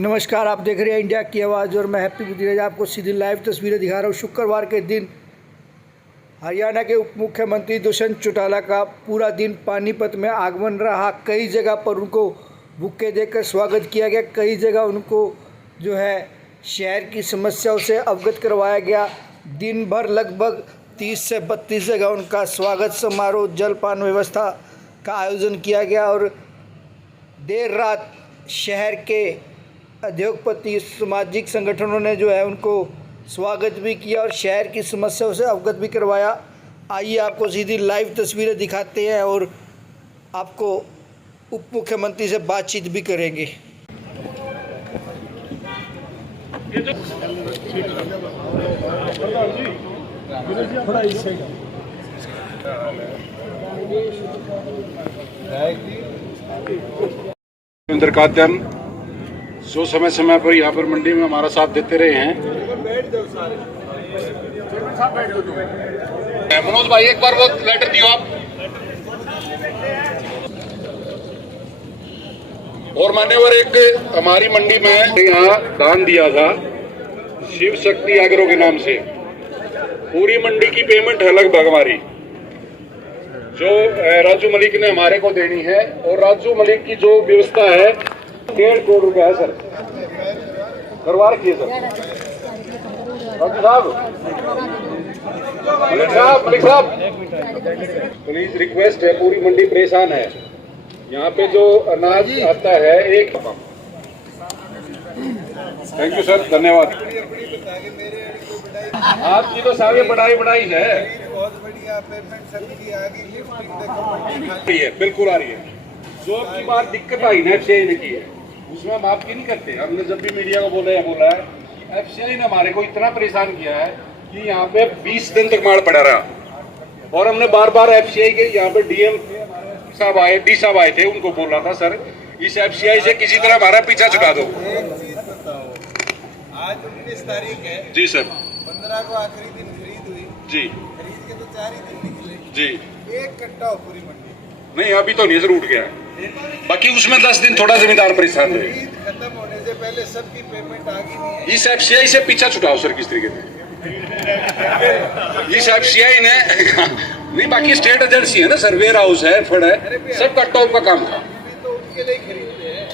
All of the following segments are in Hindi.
नमस्कार, आप देख रहे हैं इंडिया की आवाज़ और मैं हैप्पी बुद्धीराज आपको सीधी लाइव तस्वीरें दिखा रहा हूँ। शुक्रवार के दिन हरियाणा के उप मुख्यमंत्री दुष्यंत चौटाला का पूरा दिन पानीपत में आगमन रहा। कई जगह पर उनको बुक्के देकर स्वागत किया गया, कई जगह उनको जो है शहर की समस्याओं से अवगत करवाया गया। दिन भर लगभग 30 से 32 जगह उनका स्वागत समारोह, जलपान व्यवस्था का आयोजन किया गया और देर रात शहर के उद्योगपति सामाजिक संगठनों ने जो है उनको स्वागत भी किया और शहर की समस्याओं से अवगत भी करवाया। आइए आपको सीधी लाइव तस्वीरें दिखाते हैं और आपको उप मुख्यमंत्री से बातचीत भी करेंगे। जो समय समय पर यहाँ पर मंडी में हमारा साथ देते रहे हैं। मनोज भाई एक बार वो लेटर दियो आप। और मान्यवर, एक हमारी मंडी में यहाँ दान दिया था शिव शक्ति एग्रो के नाम से। पूरी मंडी की पेमेंट है लगभग हमारी, जो राजू मलिक ने हमारे को देनी है। और राजू मलिक की जो व्यवस्था है 1.5 करोड़ रुपया है सर, करवा रखिए सर। मलिक साहब प्लीज रिक्वेस्ट है, पूरी मंडी परेशान है। यहाँ पे जो अनाज आता है एक। थैंक यू सर, धन्यवाद। आपकी तो सारी बढ़ाई है, बहुत बढ़िया पेमेंट सबकी आ गई, लिफ्टिंग है बिल्कुल आ रही है। जो आपकी बात दिक्कत आई ना एफसीआई ने की है, उसमें हम आपकी नहीं करते। हमने जब भी मीडिया को बोला है एफसीआई ने हमारे को इतना परेशान किया है कि यहाँ पे 20 दिन तक माल पड़ा रहा। और हमने बार बार एफसीआई के यहाँ पे डीएम साहब आए, डी साहब आए थे, उनको बोला था सर इस एफसीआई से किसी तरह हमारा पीछा छुड़ा दो। एक चीज बताओ, आज 19 तारीख है जी सर, 15 को आखिरी दिन खरीद हुई जी, खरीद के तो 4 ही दिन निकले जी। एक कट्टा हो पूरी मंडी नहीं, अभी तो नहीं सर, उठ गया है। बाकी उसमें 10 दिन थोड़ा जमींदार परेशान रहे। खत्म होने से पहले सबकी पेमेंट आ गई। इस एफसीआई से पीछा छुड़ाओ सर किस तरीके से। इस एफसीआई ने नहीं, बाकी स्टेट एजेंसी है ना सर, वेयर हाउस है, फंड है, सब कट ऑफ का काम था। तो उनके लिए खरीदते हैं,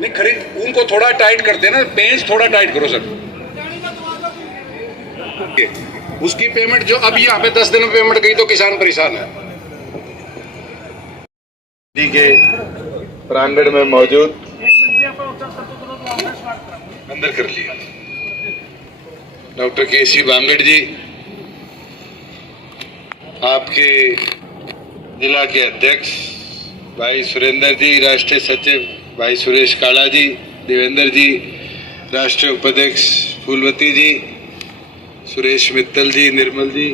नहीं खरीद, उनको थोड़ा टाइट करते हैं ना, पेंच थोड़ा टाइट करो सर। उसकी पेमेंट जो अभी यहाँ पे 10 दिन में पेमेंट गई तो किसान परेशान है। के प्रांगण में मौजूद अंदर कर लिया डॉक्टर केसी बामगढ़ जी, आपके जिला के अध्यक्ष भाई सुरेंद्र जी, राष्ट्रीय सचिव भाई सुरेश काला जी, देवेंद्र जी, राष्ट्रीय उपाध्यक्ष फूलवती जी, सुरेश मित्तल जी, निर्मल जी,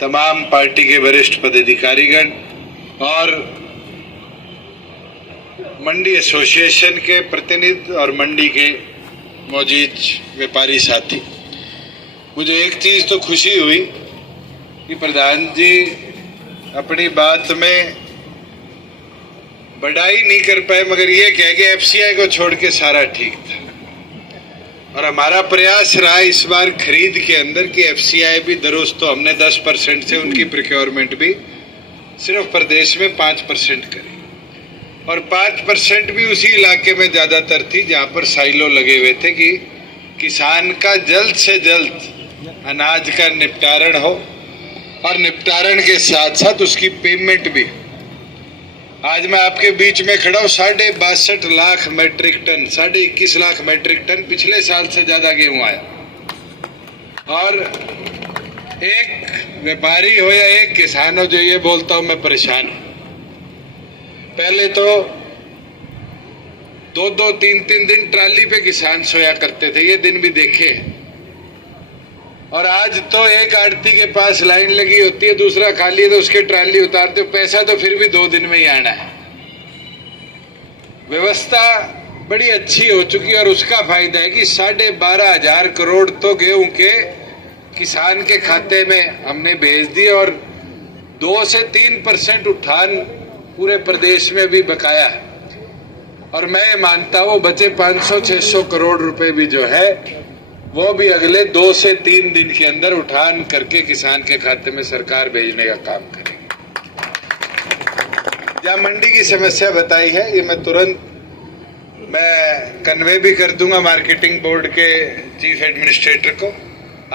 तमाम पार्टी के वरिष्ठ पदाधिकारीगण और मंडी एसोसिएशन के प्रतिनिधि और मंडी के मौजूद व्यापारी साथी, मुझे एक चीज तो खुशी हुई कि प्रधान जी अपनी बात में बढ़ाई नहीं कर पाए, मगर ये कह गए एफसीआई को छोड़ के सारा ठीक था। और हमारा प्रयास रहा इस बार खरीद के अंदर कि एफसीआई भी दुरुस्त, तो हमने 10% से उनकी प्रोक्योरमेंट भी सिर्फ प्रदेश में 5% करी। और 5% भी उसी इलाके में ज्यादातर थी जहां पर साइलो लगे हुए थे कि किसान का जल्द से जल्द अनाज का निपटारण हो और निपटारण के साथ साथ उसकी पेमेंट भी। आज मैं आपके बीच में खड़ा हूं, 62.5 lakh metric ton, 21.5 lakh metric ton पिछले साल से ज्यादा गेहूं आया। और एक व्यापारी हो या एक किसान हो जो ये बोलता हूं मैं परेशान हूं। पहले तो 2-2, 3-3 दिन ट्राली पे किसान सोया करते थे, ये दिन भी देखे। और आज तो एक आड़ती के पास लाइन लगी होती है, दूसरा खाली है तो उसके ट्राली उतारते हो, पैसा तो फिर भी 2 दिन में ही आना है। व्यवस्था बड़ी अच्छी हो चुकी है और उसका फायदा है कि 12,500 करोड़ तो गेहूं के किसान के खाते में हमने भेज दिए और 2 से 3% उठान पूरे प्रदेश में भी बकाया है। और मैं ये मानता हूँ बचे 500-600 करोड़ रुपए भी जो है वो भी अगले 2 से 3 दिन के अंदर उठान करके किसान के खाते में सरकार भेजने का काम करेगी। जहाँ मंडी की समस्या बताई है ये मैं तुरंत कन्वे भी कर दूंगा मार्केटिंग बोर्ड के चीफ एडमिनिस्ट्रेटर को।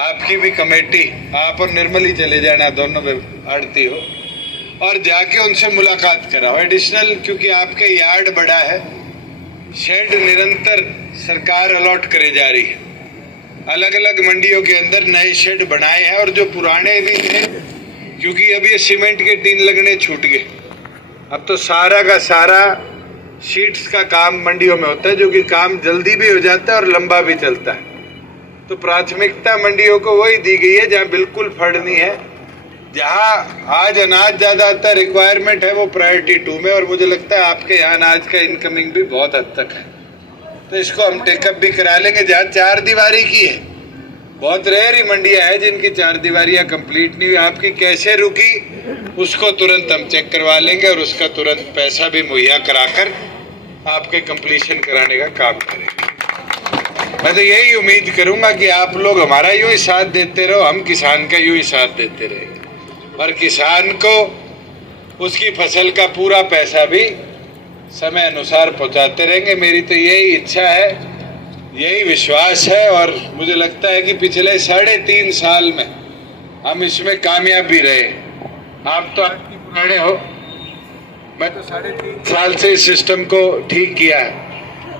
आपकी भी कमेटी, आप और निर्मल ही चले जाना, दोनों में आड़ती हो, और जाके उनसे मुलाकात कराओ एडिशनल, क्योंकि आपके यार्ड बड़ा है, शेड निरंतर सरकार अलॉट करे जा रही है। अलग अलग मंडियों के अंदर नए शेड बनाए हैं और जो पुराने भी थे, क्योंकि अब ये सीमेंट के टीन लगने छूट गए, अब तो सारा का सारा शीट्स का काम मंडियों में होता है, जो कि काम जल्दी भी हो जाता है और लंबा भी चलता है। तो प्राथमिकता मंडियों को वही दी गई है जहाँ बिल्कुल फड़ नहीं है, जहाँ आज अनाज ज्यादा आता है, रिक्वायरमेंट है, वो प्रायोरिटी 2 में। और मुझे लगता है आपके यहाँ अनाज का इनकमिंग भी बहुत हद तक है, तो इसको हम टेकअप भी करा लेंगे। जहाँ 4 दीवारी की है, बहुत रेयर ही मंडियां है जिनकी 4 दीवारियां कंप्लीट नहीं हुई, आपकी कैसे रुकी उसको तुरंत हम चेक करवा लेंगे और उसका तुरंत पैसा भी मुहैया कराकर आपके कंप्लीशन कराने का काम करेंगे। मैं तो यही उम्मीद करूंगा कि आप लोग हमारा यूं ही साथ देते रहो, हम किसान का यूं ही साथ देते रहेंगे और किसान को उसकी फसल का पूरा पैसा भी समय अनुसार पहुंचाते रहेंगे। मेरी तो यही इच्छा है, यही विश्वास है, और मुझे लगता है कि पिछले 3.5 साल में हम इसमें कामयाब भी रहे। आप तो पुराने हो, मैं तो 3.5 साल से इस सिस्टम को ठीक किया है।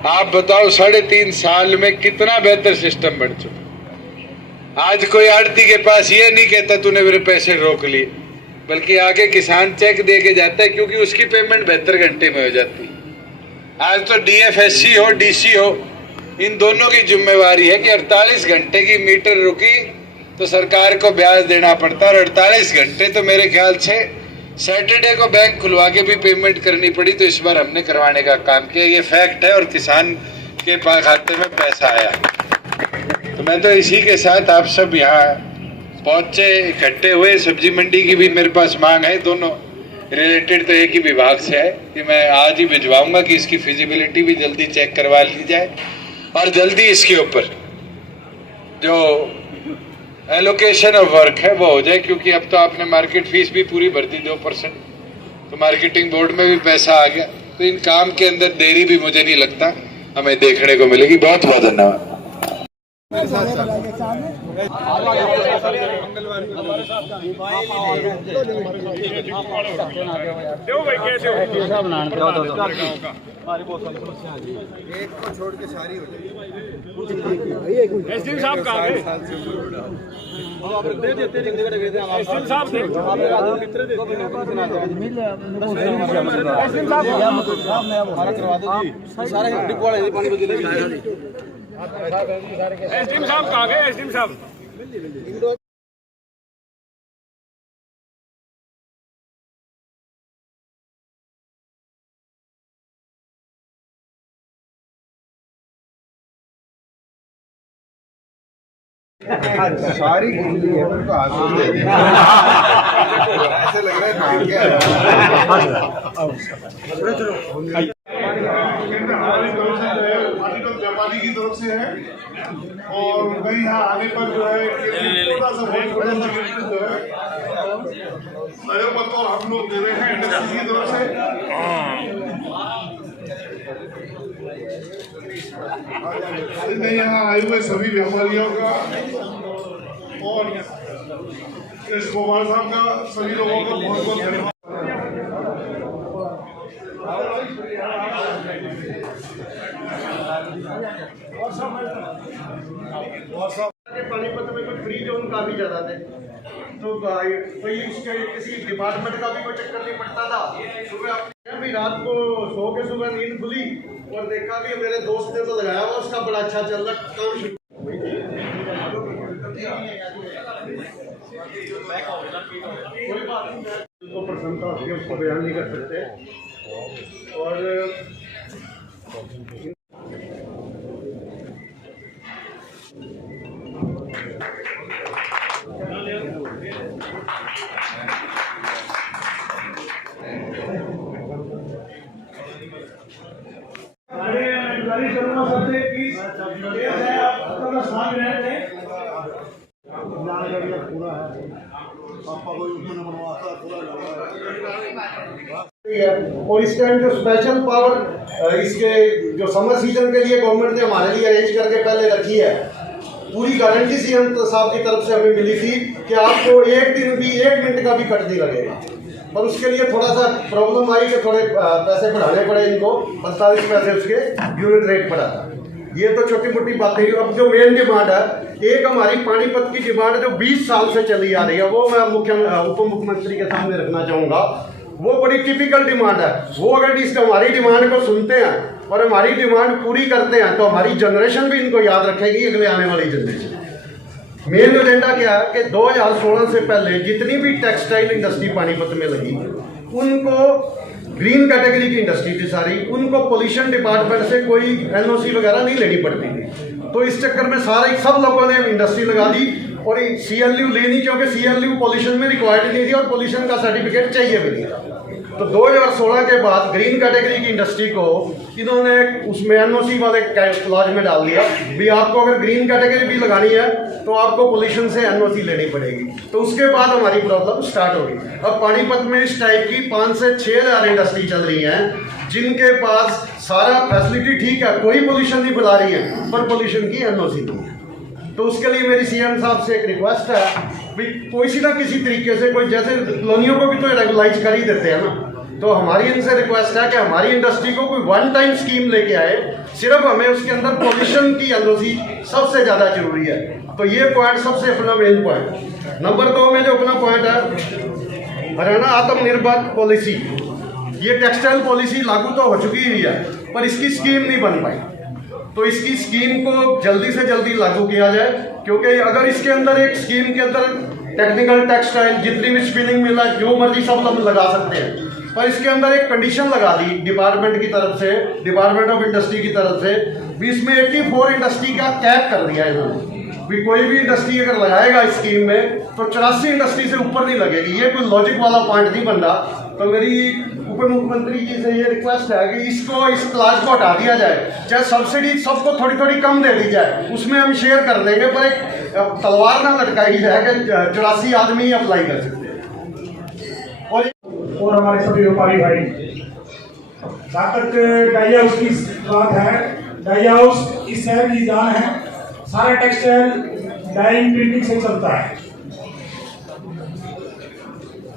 आप बताओ 3.5 साल में कितना बेहतर सिस्टम बन चुका। आज कोई आड़ती के पास ये नहीं कहता तूने मेरे पैसे रोक लिए, बल्कि आगे किसान चेक दे के जाता है, क्योंकि उसकी पेमेंट 72 घंटे में हो जाती है। आज तो DFSC हो, DC हो, इन दोनों की जिम्मेवारी है कि 48 घंटे की मीटर रुकी तो सरकार को ब्याज देना पड़ता है, और 48 घंटे तो मेरे ख्याल से सैटरडे को बैंक खुलवा के भी पेमेंट करनी पड़ी, तो इस बार हमने करवाने का काम किया। ये फैक्ट है और किसान के खाते में पैसा आया। तो मैं तो इसी के साथ आप सब यहाँ पहुंचे, इकट्ठे हुए। सब्जी मंडी की भी मेरे पास मांग है, दोनों रिलेटेड तो एक ही विभाग से है, कि मैं आज ही भिजवाऊंगा कि इसकी फिजिबिलिटी भी जल्दी चेक करवा ली जाए और जल्दी इसके ऊपर जो एलोकेशन ऑफ वर्क है वो हो जाए, क्योंकि अब तो आपने मार्केट फीस भी पूरी भर दी 2%, तो मार्केटिंग बोर्ड में भी पैसा आ गया। तो इन काम के अंदर देरी भी मुझे नहीं लगता हमें देखने को मिलेगी। बहुत बहुत धन्यवाद। एक को छोड़ के सारी हो जाएगी। एसडीएम साहब कहाँ गए? एसडीएम साहब थे। एसडीएम साहब कहाँ गए? एसडीएम साहब सारी गिल्ली है, उनको आंसू दे दे। ऐसे लग रहा है भाग गया। जापानी की तरफ से है, और मैं यहाँ आने पर जो है थोड़ा सा जो है सहयोग तो हम लोग दे रहे हैं इंडस्ट्री की तरफ से। मैं यहाँ आए हुए सभी व्यापारियों का और कृष्ण कुमार साहब का, सभी लोगों का बहुत बहुत धन्यवाद। पानीपत में कुछ फ्री जोन काफी ज्यादा थे, तो कोई उसके किसी डिपार्टमेंट का भी कोई चक्कर नहीं पड़ता था। सुबह अभी रात को सो के सुबह नींद खुली और देखा भी मेरे दोस्त ने तो लगाया हुआ, उसका बड़ा अच्छा चल रहा काम। कोई बात नहीं, उसको प्रसन्नता होती है, उसको बयान नहीं कर सकते। और से प्लीज आप अपना स्थान ग्रहण करें। और इस टाइम जो स्पेशल पावर इसके जो समर सीजन के लिए गवर्नमेंट ने हमारे लिए अरेंज करके पहले रखी है, पूरी गारंटी सीएम साहब की तरफ से हमें मिली थी कि आपको एक दिन भी 1 मिनट का भी कट नहीं लगेगा। पर उसके लिए थोड़ा सा प्रॉब्लम आई कि थोड़े पैसे बढ़ाने पड़े इनको, 45 पैसे उसके यूनिट रेट पड़ा था। ये तो छोटी मोटी बातें। अब जो मेन डिमांड है, एक हमारी पानीपत की डिमांड जो 20 साल से चली आ रही है, वो मैं उप मुख्यमंत्री के सामने रखना चाहूँगा। वो बड़ी टिपिकल डिमांड है। वो अगर इस हमारी डिमांड को सुनते हैं और हमारी डिमांड पूरी करते हैं तो हमारी जनरेशन भी इनको याद रखेगी, अगले आने वाली जनरेशन। मेन एजेंडा क्या है कि 2016 से पहले जितनी भी टेक्सटाइल इंडस्ट्री पानीपत में लगी, उनको ग्रीन कैटेगरी की इंडस्ट्री थी सारी, उनको पोल्यूशन डिपार्टमेंट से कोई एनओसी वगैरह नहीं लेनी पड़ती थी। तो इस चक्कर में सारे सब लोगों ने इंडस्ट्री लगा दी और सीएलयू लेनी, क्योंकि सीएलयू पोल्यूशन में रिक्वायर्ड नहीं थी और पोल्यूशन का सर्टिफिकेट चाहिए भी नहीं था। तो 2016 के बाद ग्रीन कैटेगरी की इंडस्ट्री को इन्होंने उसमें एनओसी वाले क्लॉज में डाल दिया भी आपको अगर ग्रीन कैटेगरी भी लगानी है तो आपको पोल्यूशन से एनओसी लेनी पड़ेगी। तो उसके बाद हमारी प्रॉब्लम स्टार्ट होगी। अब पानीपत में इस टाइप की 5 से 6 हज़ार इंडस्ट्री चल रही हैं जिनके पास सारा फैसिलिटी ठीक है, कोई पोल्यूशन नहीं बुला रही है, पर पोल्यूशन की एनओसी नहीं है। तो उसके लिए मेरी सीएम साहब से एक रिक्वेस्ट है भी किसी ना किसी तरीके से कोई, जैसे कॉलोनियों को भी तो रेगुलाइज कर ही देते हैं ना, तो हमारी इनसे रिक्वेस्ट है कि हमारी इंडस्ट्री को कोई वन टाइम स्कीम लेके आए। सिर्फ हमें उसके अंदर पोल्यूशन की एनओसी सबसे ज़्यादा जरूरी है। तो ये पॉइंट सबसे अपना मेन पॉइंट। नंबर 2 में जो अपना पॉइंट है, हरियाणा आत्मनिर्भर पॉलिसी, ये टेक्सटाइल पॉलिसी लागू तो हो चुकी ही है पर इसकी स्कीम नहीं बन पाई। तो इसकी स्कीम को जल्दी से जल्दी लागू किया जाए, क्योंकि अगर इसके अंदर एक स्कीम के अंदर टेक्निकल टेक्सटाइल जितनी भी स्पिनिंग मिल है जो मर्जी सब लोग लगा सकते हैं, पर इसके अंदर एक कंडीशन लगा दी डिपार्टमेंट की तरफ से, डिपार्टमेंट ऑफ इंडस्ट्री की तरफ से भी, इसमें 84 इंडस्ट्री का कैप कर दिया इन्होंने भी। कोई भी इंडस्ट्री अगर लगाएगा इस स्कीम में तो 84 इंडस्ट्री से ऊपर नहीं लगेगी। ये कोई लॉजिक वाला पॉइंट नहीं बन रहा। तो मेरी उप मुख्यमंत्री जी से ये रिक्वेस्ट है कि इसको, इस क्लास को हटा दिया जाए, चाहे सब्सिडी सबको थोड़ी थोड़ी कम दे दी जाए, उसमें हम शेयर कर देंगे, पर एक तलवार ना लटकाई जाए कि 84 आदमी ही अप्लाई कर सकते हैं। और हमारे सभी व्यापारी भाई, जहाँ तक डाई हाउस की बात है, डाई हाउस इस शहर की जान है। सारा टेक्सटाइल डाइंग प्रिंटिंग से चलता है।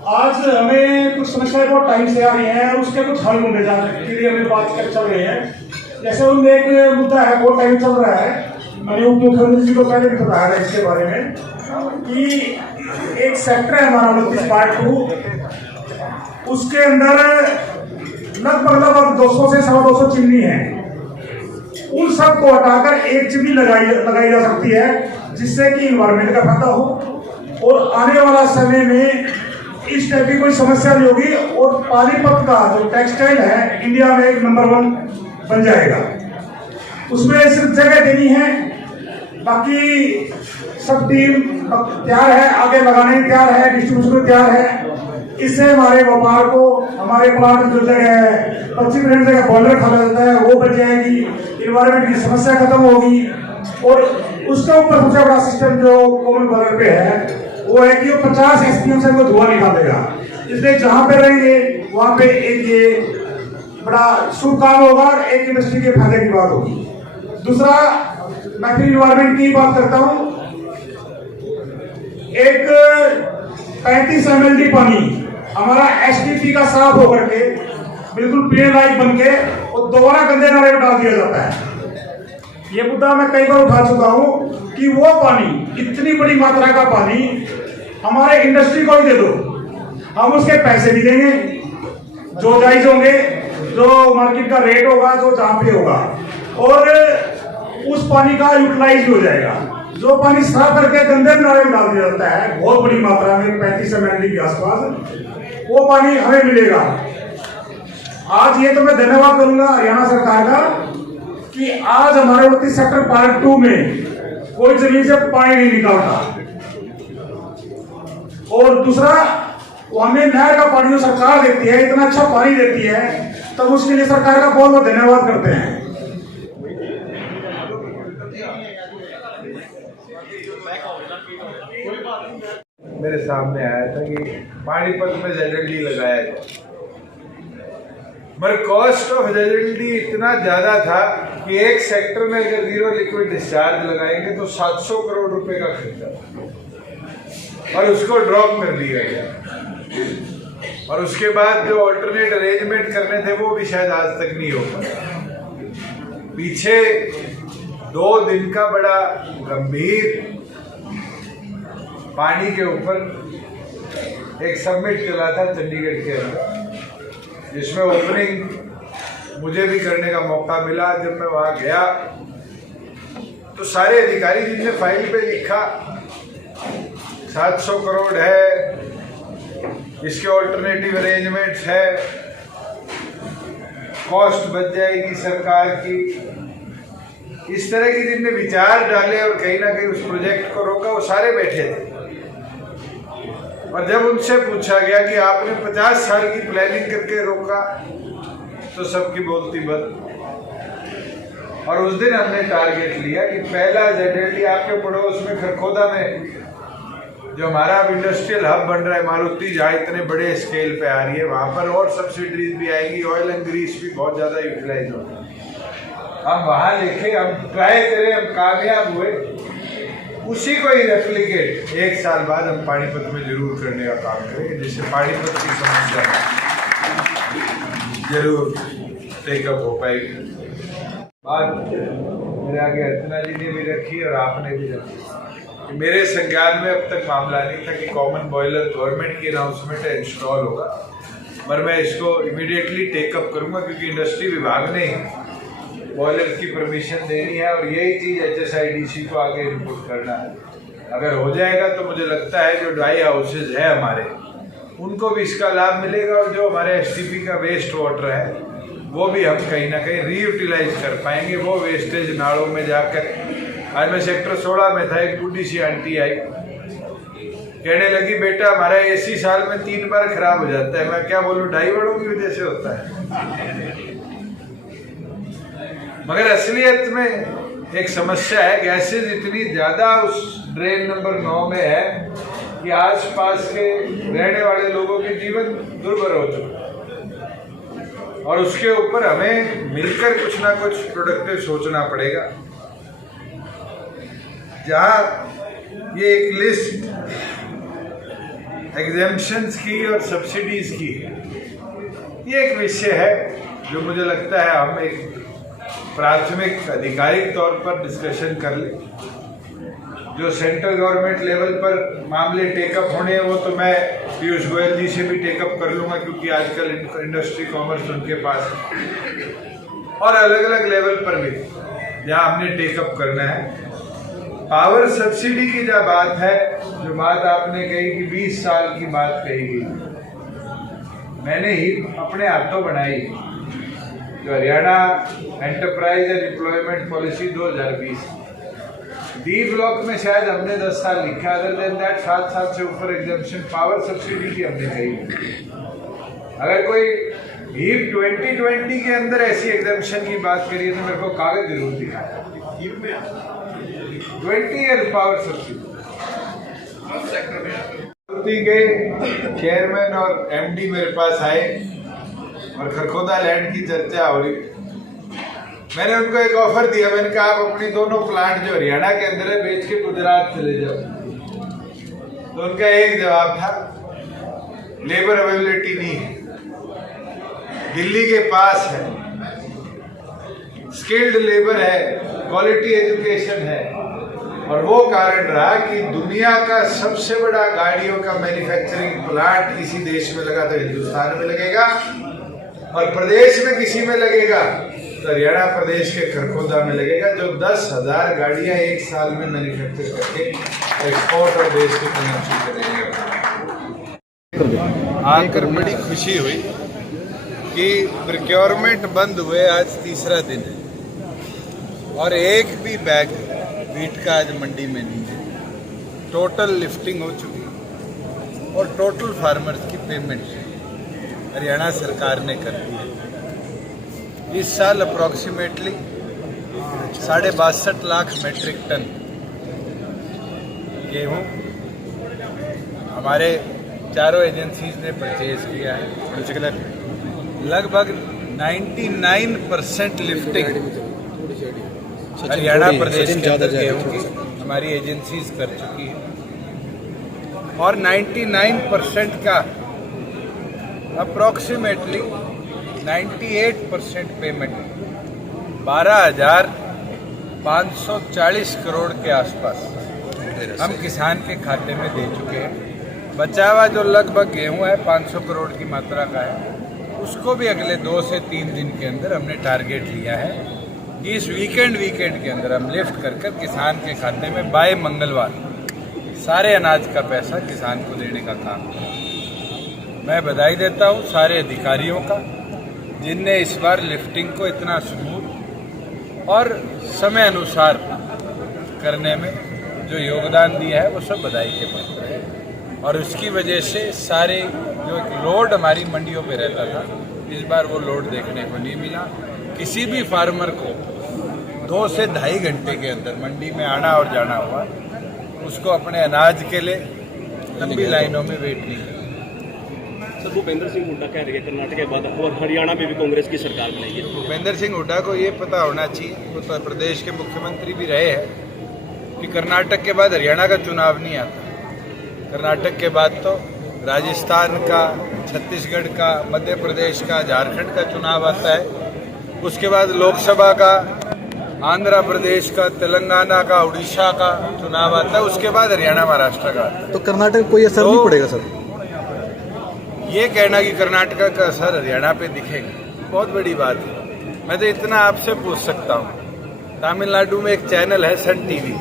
आज हमें कुछ समस्याएं बहुत टाइम से आ रही हैं, उसके कुछ हल ढूंढे जाने के लिए हमें बात कर चल रहे हैं। जैसे उनमें एक मुद्दा है, बहुत टाइम चल रहा है, मैंने उप मुख्यमंत्री जी को पहले भी बताया है इसके बारे में कि एक सेक्टर है हमारा 29 पार्ट 2, उसके अंदर लगभग 200 से 250 चिमनी है। उन सब को हटाकर एक चिमनी लगाई जा सकती है, जिससे कि इन्वायरमेंट का फायदा हो और आने वाला समय में इस टाइप की कोई समस्या नहीं होगी और पानीपत का जो टेक्सटाइल है इंडिया में एक नंबर 1 बन जाएगा। उसमें सिर्फ जगह देनी है, बाकी सब टीम तैयार है, आगे लगाने तैयार है, डिस्ट्रीब्यूशन तैयार है। इससे हमारे व्यापार को, हमारे प्लांट जो जगह 25 जगह बॉयलर खाना जाता है वो बच जाएगी, इन्वायरमेंट की समस्या खत्म होगी। और उसके ऊपर सबसे बड़ा सिस्टम जो कॉमन बॉयलर पे है वो है कि वो 50 SPM से वो धुआं निकालेगा, इसलिए जहां पे रहेंगे वहां पे एक ये बड़ा शुभ काम होगा और एक इंडस्ट्री के फायदे की बात होगी। दूसरा, मैं फिर इन्वायरमेंट की बात करता हूं। एक 35 ml पानी हमारा STP का साफ होकर के बिल्कुल पीने लायक बन के और दोबारा गंदे नाले में डाल दिया जाता है। ये मुद्दा मैं कई बार उठा चुका हूं कि वो पानी, इतनी बड़ी मात्रा का पानी हमारे इंडस्ट्री को ही दे दो, हम उसके पैसे भी देंगे जो जायज होंगे, जो मार्केट का रेट होगा, जो जहां पे होगा, और उस पानी का यूटिलाइज हो जाएगा। जो पानी साफ करके गंदे नाले में डाल दिया जाता है बहुत बड़ी मात्रा में 35 ml के आसपास, वो पानी हमें मिलेगा। आज ये तो मैं धन्यवाद करूंगा हरियाणा सरकार का कि आज हमारे 29 सेक्टर पार्ट 2 में कोई जमीन से पानी नहीं निकालता। और दूसरा, वो हमें नहर का पानी जो सरकार देती है, इतना अच्छा पानी देती है, तब उसके लिए सरकार का बहुत बहुत धन्यवाद करते हैं। मेरे सामने आया था कि पानीपत में ZLD लगाया जाए, मगर कॉस्ट ऑफ ZLD इतना ज्यादा था कि एक सेक्टर में अगर जीरो लिक्विड डिस्चार्ज लगाएंगे तो 700 करोड़ रुपए का खर्चा, और उसको ड्रॉप कर दिया गया। और उसके बाद जो ऑल्टरनेट अरेंजमेंट करने थे वो भी शायद आज तक नहीं हो पाए। पीछे 2 दिन का बड़ा गंभीर पानी के ऊपर एक समिट चला था चंडीगढ़ के अंदर, जिसमें ओपनिंग मुझे भी करने का मौका मिला। जब मैं वहां गया तो सारे अधिकारी जिनने फाइल पे लिखा 700 करोड़ है, इसके ऑल्टरनेटिव अरेंजमेंट्स है, कॉस्ट बच जाएगी सरकार की, इस तरह की जिनने विचार डाले और कहीं ना कहीं उस प्रोजेक्ट को रोका, वो सारे बैठे थे। और जब उनसे पूछा गया कि आपने 50 साल की प्लानिंग करके रोका, तो सबकी बोलती बंद। और उस दिन हमने टारगेट लिया कि पहला ZLD आपके पड़ोस में खरखोदा में जो हमारा अब इंडस्ट्रियल हब बन रहा है, मारुति जहाँ इतने बड़े स्केल पे आ रही है, वहां पर और सब्सिडीज भी आएंगी, ऑयल एंड ग्रीस भी बहुत ज्यादा यूटिलाइज होगा। हम वहां लिखे, हम ट्राई करें, हम कामयाब हुए, उसी को ही रेप्लिकेट 1 साल बाद हम पानीपत में जरूर करने का काम करेंगे, जिससे पानीपत की समस्या जरूर टेकअप हो पाएगी। बात मेरे आगे अर्चना जी ने भी रखी और आपने भी रखी। मेरे संज्ञान में अब तक मामला नहीं था कि कॉमन बॉयलर गवर्नमेंट की अनाउंसमेंट है, इंस्टॉल होगा, पर मैं इसको इमीडिएटली टेकअप करूंगा, क्योंकि इंडस्ट्री विभाग ने बॉयलर की परमिशन देनी है और यही चीज HSIDC को आगे रिपोर्ट करना है। अगर हो जाएगा तो मुझे लगता है जो ड्राई हाउसेज है हमारे, उनको भी इसका लाभ मिलेगा, और जो हमारे STP का वेस्ट वाटर है वो भी हम कहीं ना कहीं रीयूटिलाइज कर पाएंगे। वो वेस्टेज नालों में जाकर, आज मैं सेक्टर 16 में था, एक बूढ़ी सी आंटी आई, कहने लगी बेटा हमारा AC साल में 3 बार खराब हो जाता है। मैं क्या बोलूं, डाइवर्टों की वजह से होता है। मगर असलियत में एक समस्या है, गैसेज इतनी ज्यादा उस ड्रेन नंबर 9 में है कि आसपास के रहने वाले लोगों के जीवन दुर्भर हो चुके, और उसके ऊपर हमें मिलकर कुछ ना कुछ प्रोडक्टिव सोचना पड़ेगा। जहां ये एक लिस्ट एग्जेम्पशंस की और सब्सिडीज की है, ये एक विषय है जो मुझे लगता है हम एक प्राथमिक आधिकारिक तौर पर डिस्कशन कर ले। जो सेंट्रल गवर्नमेंट लेवल पर मामले टेकअप होने हैं वो तो मैं पीयूष गोयल जी से भी टेकअप कर लूंगा, क्योंकि आजकल इंडस्ट्री कॉमर्स उनके पास है, और अलग अलग लेवल पर भी जहां हमने टेकअप करना है। पावर सब्सिडी की जो बात है, जो बात आपने कही कि 20 साल की बात कही गई, मैंने ही अपने हाथों बनाई जो Haryana enterprise and employment policy 2020। D block में शायद हमने 10 साल लिखा, अदर देन दैट 7 साल से ऊपर एग्जाम्पशन पावर सब्सिडी की हमने कही। अगर कोई हीप 2020 के अंदर ऐसी एग्जाम्पशन की बात करिए तो मेरे को कागज जरूर दिखाया। 20 ईयर पावर सब्सिडी के चेयरमैन और MD मेरे पास आए और खरखोदा लैंड की चर्चा हो रही। मैंने उनको एक ऑफर दिया, मैंने कहा आप अपनी दोनों प्लांट जो हरियाणा के अंदर है बेच के गुजरात चले जाओ। तो उनका एक जवाब था, लेबर अवेलेबिलिटी नहीं है, दिल्ली के पास है, स्किल्ड लेबर है, क्वालिटी एजुकेशन है, और वो कारण रहा कि दुनिया का सबसे बड़ा गाड़ियों का मैन्युफैक्चरिंग प्लांट किसी देश में लगा तो हिंदुस्तान में लगेगा, और प्रदेश में किसी में लगेगा तो हरियाणा प्रदेश के खरखोदा में लगेगा, जो 10,000 गाड़ियां एक साल में मैन्युफैक्चर करके एक्सपोर्ट और देश के कंजम्पशन करेंगे। आकर बड़ी खुशी हुई कि प्रोक्योरमेंट बंद हुए, आज तीसरा दिन है और एक भी बैग वीट का आज मंडी में नहीं है। टोटल लिफ्टिंग हो चुकी और टोटल फार्मर्स की पेमेंट हरियाणा सरकार ने कर दी है। इस साल अप्रॉक्सीमेटली 62.5 लाख मेट्रिक टन गेहूं हमारे चारों एजेंसीज ने परचेज किया है। लगभग 99% लिफ्टिंग हरियाणा प्रदेश के अंदर गेहूं की हमारी एजेंसीज कर चुकी है और 99% का अप्रॉक्सीमेटली 98% पेमेंट 12,540 करोड़ के आसपास हम किसान के खाते में दे चुके हैं। बचा हुआ जो लगभग गेहूं है 500 करोड़ की मात्रा का है, उसको भी अगले 2 से 3 दिन के अंदर हमने टारगेट लिया है कि इस वीकेंड के अंदर हम लिफ्ट कर किसान के खाते में बाय मंगलवार सारे अनाज का पैसा किसान को देने का काम करें। मैं बधाई देता हूं सारे अधिकारियों का जिनने इस बार लिफ्टिंग को इतना स्मूथ और समय अनुसार करने में जो योगदान दिया है वो सब बधाई के पात्र है। और उसकी वजह से सारे जो एक लोड हमारी मंडियों पे रहता था, इस बार वो लोड देखने को नहीं मिला। किसी भी फार्मर को 2 से 2.5 घंटे के अंदर मंडी में आना और जाना हुआ, उसको अपने अनाज के लिए लंबी लाइनों में वेट नहीं करना। सर, भूपेंद्र सिंह हुड्डा कह रहे हैं कर्नाटक के बाद और हरियाणा में भी कांग्रेस की सरकार बनेगी। भूपेंद्र सिंह हुड्डा को ये पता होना चाहिए, उत्तर प्रदेश के मुख्यमंत्री भी रहे हैं, कि कर्नाटक के बाद हरियाणा का चुनाव नहीं आता। कर्नाटक के बाद तो राजस्थान का, छत्तीसगढ़ का, मध्य प्रदेश का, झारखंड का चुनाव आता है। उसके बाद लोकसभा का, आंध्र प्रदेश का, तेलंगाना का, उड़ीसा का चुनाव आता है। उसके बाद हरियाणा, महाराष्ट्र का आता है। तो कर्नाटक कोई असर नहीं पड़ेगा सर? ये कहना कि कर्नाटक का असर हरियाणा पे दिखेगा बहुत बड़ी बात है। मैं तो इतना आपसे पूछ सकता हूँ, तमिलनाडु में एक चैनल है सन टीवी,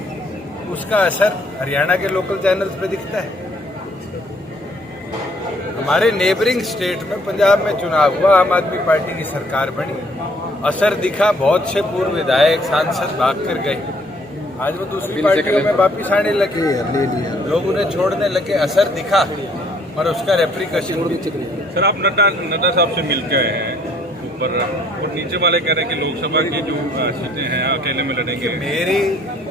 उसका असर हरियाणा के लोकल चैनल्स पे दिखता है। हमारे नेबरिंग स्टेट में, पंजाब में चुनाव हुआ, आम आदमी पार्टी की सरकार बनी, असर दिखा। बहुत से पूर्व विधायक, सांसद भाग कर गए, आज वो दूसरी पार्टियों में वापिस आने लगे, लोग उन्हें छोड़ने लगे। असर दिखा और उसका रेप्रिकॉशन भी। सर, आप नड्डा साहब से मिल के आए हैं ऊपर, और नीचे वाले कह रहे हैं कि लोकसभा की जो सीटें हैं अकेले में लड़ेंगे। मेरी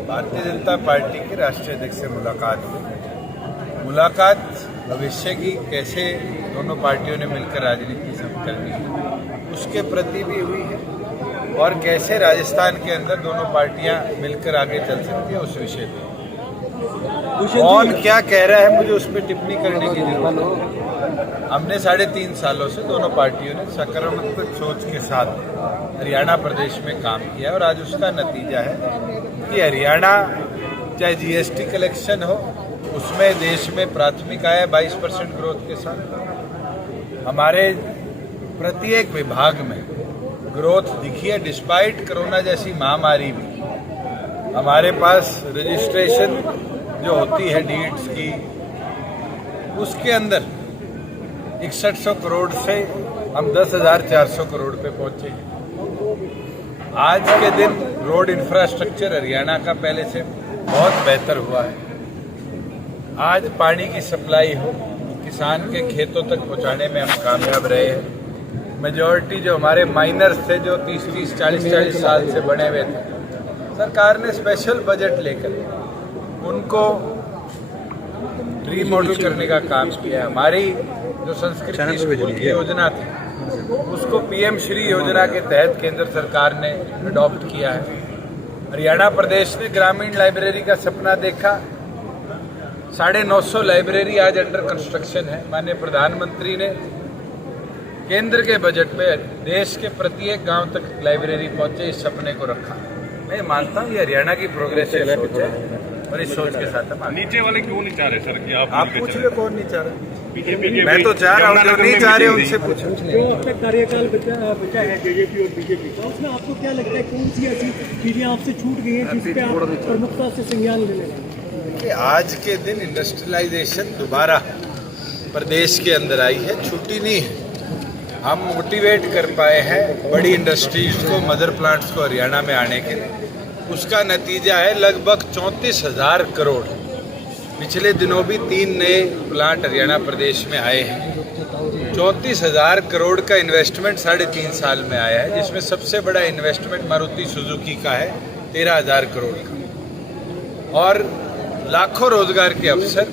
भारतीय जनता पार्टी के राष्ट्रीय अध्यक्ष से मुलाकात हुई। मुलाकात भविष्य की कैसे दोनों पार्टियों ने मिलकर राजनीति करनी है उसके प्रति भी हुई है, और कैसे राजस्थान के अंदर दोनों पार्टियां मिलकर आगे चल सकती है उस विषय पर। कौन क्या कह रहा है मुझे उस पर टिप्पणी करने की जरूरत है। हमने 3.5 सालों से दोनों पार्टियों ने सकारात्मक सोच के साथ हरियाणा प्रदेश में काम किया, और आज उसका नतीजा है कि हरियाणा चाहे जीएसटी कलेक्शन हो, उसमें देश में प्राथमिक आय 22% ग्रोथ के साथ। हमारे प्रत्येक विभाग में ग्रोथ दिखी है, डिस्पाइट कोरोना जैसी महामारी भी। हमारे पास रजिस्ट्रेशन जो होती है डीड्स की, उसके अंदर 6100 करोड़ से हम 10,400 करोड़ पे पहुंचे। आज के दिन रोड इंफ्रास्ट्रक्चर हरियाणा का पहले से बहुत बेहतर हुआ है। आज पानी की सप्लाई हो, किसान के खेतों तक पहुंचाने में हम कामयाब रहे हैं। मेजॉरिटी जो हमारे माइनर्स थे, जो 30-30, 40-40 साल से बने हुए थे, सरकार ने स्पेशल बजट लेकर उनको रीमॉडल करने का काम किया है। हमारी जो संस्कृति स्कूल की योजना थी, उसको पीएम श्री योजना के तहत केंद्र सरकार ने अडॉप्ट किया है। हरियाणा प्रदेश ने ग्रामीण लाइब्रेरी का सपना देखा। 950 लाइब्रेरी आज अंडर कंस्ट्रक्शन है। माननीय प्रधानमंत्री ने केंद्र के बजट में देश के प्रत्येक गांव तक लाइब्रेरी पहुंचे, इस सपने को रखा। मैं मानता हूँ ये हरियाणा की प्रोग्रेसिव सोच है, और इस सोच के साथ हम नीचे वाले क्यों नहीं चाह रहे सर कि आप पूछ लो कौन नहीं चाह रहा? मैं तो चाह रहा हूँ, जो नहीं चाह रहे उनसे पूछो। जो अपना कार्यकाल बचा है जेजेपी और बीजेपी का, उसमें आपको क्या लगता है कौन सी ऐसी चीजें आपसे छूट गई हैं जिस पे आप प्रमुखता से संज्ञान लेने लगे? आज के दिन इंडस्ट्रियलाइजेशन दोबारा प्रदेश के अंदर आई है, छुट्टी नहीं है। हम मोटिवेट कर पाए हैं बड़ी इंडस्ट्रीज को, मदर प्लांट्स को हरियाणा में आने के लिए। उसका नतीजा है लगभग 34,000 करोड़। पिछले दिनों भी 3 नए प्लांट हरियाणा प्रदेश में आए हैं। 34,000 करोड़ का इन्वेस्टमेंट 3.5 साल में आया है, जिसमें सबसे बड़ा इन्वेस्टमेंट मारुति सुजुकी का है 13,000 करोड़ का। और लाखों रोजगार के अवसर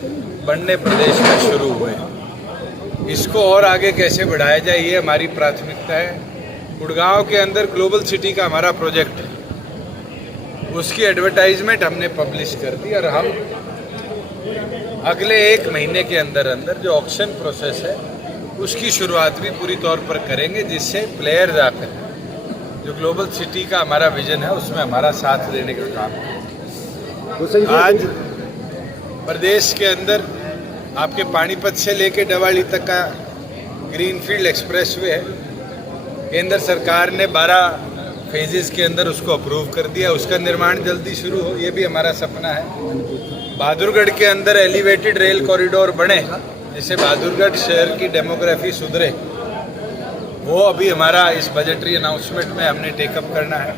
बनने प्रदेश में शुरू हुए। इसको और आगे कैसे बढ़ाया जाए, ये हमारी प्राथमिकता है। गुड़गांव के अंदर ग्लोबल सिटी का हमारा प्रोजेक्ट है, उसकी एडवर्टाइजमेंट हमने पब्लिश कर दी और हम अगले 1 महीने के अंदर अंदर जो ऑक्शन प्रोसेस है उसकी शुरुआत भी पूरी तौर पर करेंगे, जिससे प्लेयर्स आकर जो ग्लोबल सिटी का हमारा विजन है उसमें हमारा साथ देने का काम करें। आज प्रदेश के अंदर आपके पानीपत से लेके डवाली तक का ग्रीनफील्ड एक्सप्रेसवे है। केंद्र सरकार ने 12 फेजेस के अंदर उसको अप्रूव कर दिया, उसका निर्माण जल्दी शुरू हो, ये भी हमारा सपना है। बहादुरगढ़ के अंदर एलिवेटेड रेल कॉरिडोर बने, जिससे बहादुरगढ़ शहर की डेमोग्राफी सुधरे, वो अभी हमारा इस बजटरी अनाउंसमेंट में हमने टेकअप करना है।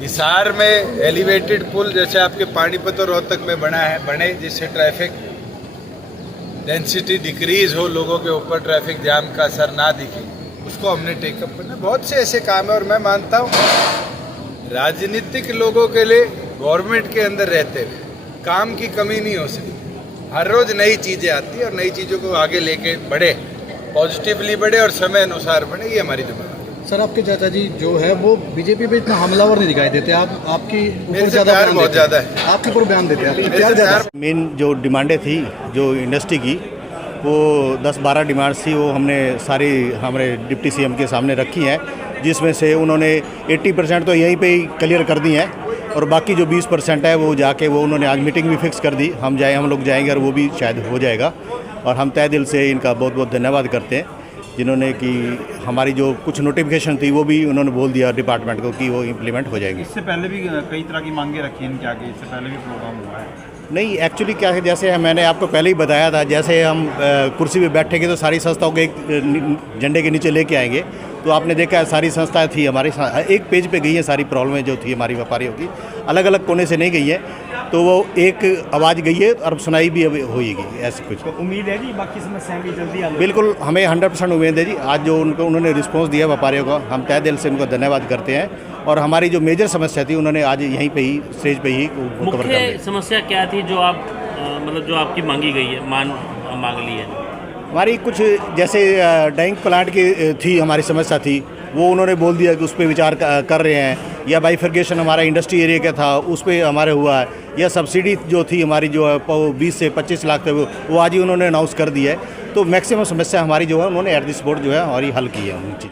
हिसार में एलिवेटेड पुल जैसे आपके पानीपत और रोहतक में बने, जिससे ट्रैफिक डेंसिटी डिक्रीज हो, लोगों के ऊपर ट्रैफिक जाम का असर ना दिखे, उसको हमने टेकअप करना। बहुत से ऐसे काम है और मैं मानता हूँ राजनीतिक लोगों के लिए गवर्नमेंट के अंदर रहते हुए काम की कमी नहीं हो सकती। हर रोज नई चीज़ें आती है और नई चीज़ों को आगे लेके बढ़े, पॉजिटिवली बढ़े और समय अनुसार बढ़े, ये हमारी जिम्मेदारी है। सर, आपके चाचा जी जो है वो बीजेपी पे इतना हमलावर नहीं दिखाई देते, आपकी मेरे से प्यार बहुत ज़्यादा है, आपके ऊपर बयान देते हैं, प्यार ज़्यादा। मेन जो डिमांडें थी जो इंडस्ट्री की, वो 10-12 डिमांड्स थी, वो हमने सारी हमारे डिप्टी सीएम के सामने रखी हैं, जिसमें से उन्होंने 80% तो यहीं पे ही क्लियर कर दी हैं और बाकी जो 20% है वो जाके वो उन्होंने आज मीटिंग भी फिक्स कर दी। हम लोग जाएंगे और वो भी शायद हो जाएगा और हम तहे दिल से इनका बहुत बहुत धन्यवाद करते हैं, जिन्होंने कि हमारी जो कुछ नोटिफिकेशन थी वो भी उन्होंने बोल दिया डिपार्टमेंट को कि वो इम्प्लीमेंट हो जाएगी। इससे पहले भी कई तरह की मांगे रखी हैं इनके आगे, इससे पहले भी प्रोग्राम हुआ है? नहीं, एक्चुअली क्या है, जैसे मैंने आपको पहले ही बताया था, जैसे हम कुर्सी पे बैठेंगे तो सारी संस्थाओं के एक झंडे के नीचे लेके आएंगे, तो आपने देखा है सारी संस्थाएं थी हमारी एक पेज पे गई हैं, सारी प्रॉब्लमें जो थी हमारी व्यापारियों की अलग अलग कोने से नहीं गई है, तो वो एक आवाज़ गई है और सुनाई भी अभी होएगी, ऐसे कुछ। तो उम्मीद है जी बाकी समस्याएं भी जल्दी हल? बिल्कुल, हमें 100% उम्मीद है जी। आज जो उन्होंने रिस्पॉन्स दिया व्यापारियों को, हम तहे दिल से उनको धन्यवाद करते हैं और हमारी जो मेजर समस्या थी उन्होंने आज यहीं पे ही स्टेज पे ही कवर कर दी। समस्या क्या थी जो आप मतलब जो आपकी मांगी गई है, मांग ली है? हमारी कुछ जैसे डाइंग प्लांट की थी, हमारी समस्या थी, वो उन्होंने बोल दिया कि उस पर विचार कर रहे हैं, या बाइफर्केशन हमारा इंडस्ट्री एरिया का था उस पर हमारे हुआ है, या सब्सिडी जो थी हमारी जो 20 से 25 लाख थे वो आज ही उन्होंने अनाउंस कर दिया है। तो मैक्सिमम समस्या हमारी जो है उन्होंने एट द स्पॉट जो है हमारी हल की है उन चीज़।